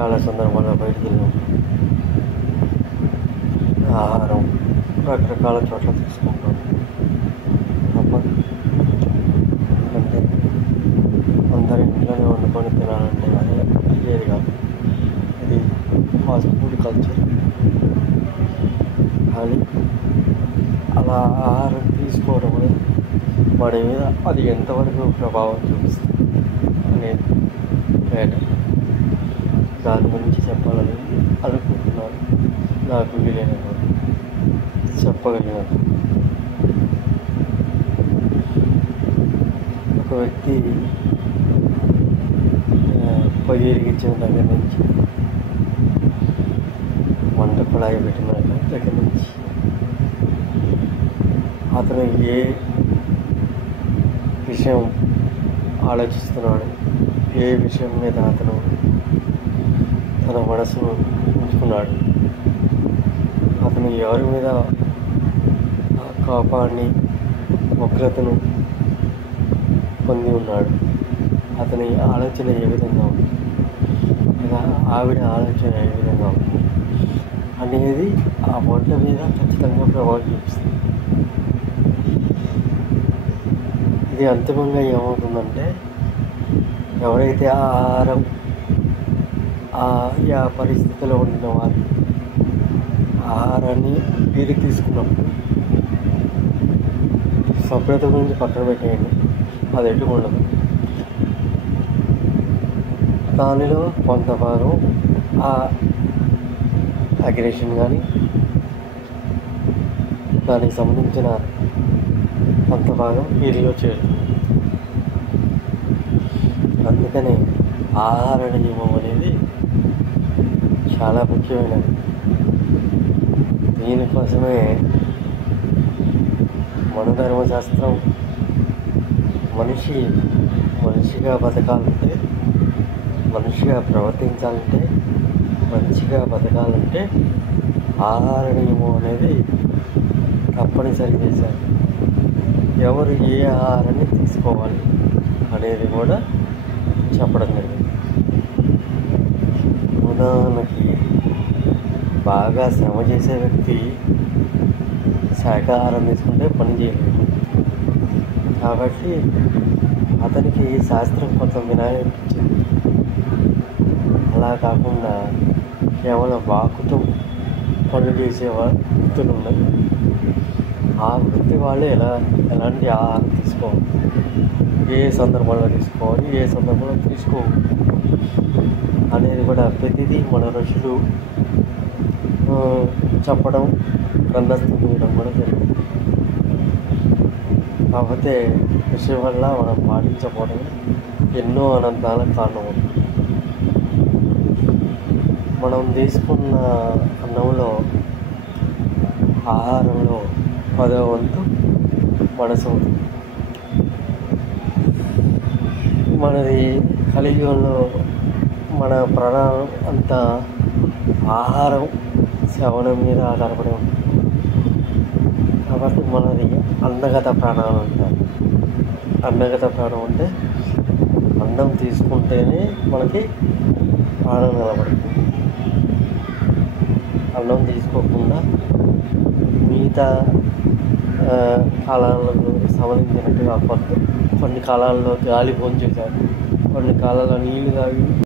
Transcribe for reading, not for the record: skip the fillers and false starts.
చాలా సందర్భాల్లో బయటికి వెళ్ళినప్పుడు ఆహారం రకరకాల చోట్ల తీసుకుంటాం. తప్పదు. ఎందుకంటే అందరి ఇంట్లోనే వండుకొని తినాలంటే అదే లేదు కాదు. ఇది ఫాస్ట్ ఫుడ్ కల్చర్. కానీ అలా ఆహారం తీసుకోవడం వాడి మీద అది ఎంతవరకు ప్రభావం చూపిస్తుంది అనేది మ్యాటర్. దాని గురించి చెప్పాలని అనుకుంటున్నాను. నాకు వీలైనప్పుడు చెప్పగలిగినట్టు. ఒక వ్యక్తి పొయ్యి వెలిగించిన దగ్గర నుంచి, వంట కుళాయి పెట్టిన దగ్గర నుంచి అతను ఏ విషయం ఆలోచిస్తున్నాడు, ఏ విషయం మీద అతను తన మనసును ఉంచుకున్నాడు, అతను ఎవరి మీద కోపాన్ని ఉగ్రతను పొంది ఉన్నాడు, అతని ఆలోచన ఏ విధంగా ఉంది, లేదా ఆవిడ ఆలోచన ఏ విధంగా ఉంది అనేది ఆ వంట మీద ఖచ్చితంగా ప్రభావం చూపిస్తుంది. ఇది అంతిమంగా ఏమవుతుందంటే, ఎవరైతే ఆ ఆహారం ఆ పరిస్థితిలో ఉండిన వారు ఆహారాన్ని వీరికి తీసుకున్నప్పుడు శుభ్రత గురించి పక్కన పెట్టేయండి, అది ఎటు ఉండదు. దానిలో కొంత భాగం ఆ అగ్రెషన్ కానీ దానికి సంబంధించిన కొంత భాగం వీరిలో చేరుతుంది. అందుకని ఆహార నియమం అనేది చాలా ముఖ్యమైనది. దీనికోసమే మన ధర్మశాస్త్రం మనిషిగా బతకాలంటే, మనిషిగా ప్రవర్తించాలంటే, మంచిగా బతకాలంటే ఆహార నియమం అనేది తప్పనిసరి చేశారు. ఎవరు ఏ ఆహారాన్ని తీసుకోవాలి అనేది కూడా చెప్పడం జరిగింది. ఉదాహరణకి బాగా శ్రమ చేసే వ్యక్తి శాకాహారం తీసుకుంటే పని చేయలేదు. కాబట్టి అతనికి శాస్త్రం కొంచెం వినాయనిపించింది. అలా కాకుండా కేవలం వాకుతో పనులు చేసే వృత్తులు ఉన్నాయి. ఆ వృత్తి వాళ్ళు ఎలాంటి ఆహారం తీసుకోవాలి, ఏ సందర్భంలో తీసుకోవాలి, ఏ సందర్భంలో తీసుకోవాలి అనేది కూడా ప్రతిదీ మన ఋషులు చెప్పడం, గ్రంథస్థం చేయడం కూడా జరిగింది. కాకపోతే విషయం వల్ల మనం పాటించకపోవడం ఎన్నో అనంతాలకు కారణమవుతుంది. మనం తీసుకున్న అన్నంలో, ఆహారంలో 10వ వంతు మనసు ఉంటుంది. మనది కలియుగంలో మన ప్రాణాలు అంతా ఆహారం శ్రవణం మీద ఆధారపడి ఉంటుంది. కాబట్టి మనది అన్నగత ప్రాణాలు ఉంటాయి. అన్నగత ప్రాణం అంటే అన్నం తీసుకుంటేనే మనకి ప్రాణం నిలబడుతుంది. అన్నం తీసుకోకుండా మిగతా కాలాలకు సంబంధించినట్టుగా కొన్ని కాలాల్లో గాలి భోంచేశారు, కొన్ని కాలాల్లో నీళ్లు తాగి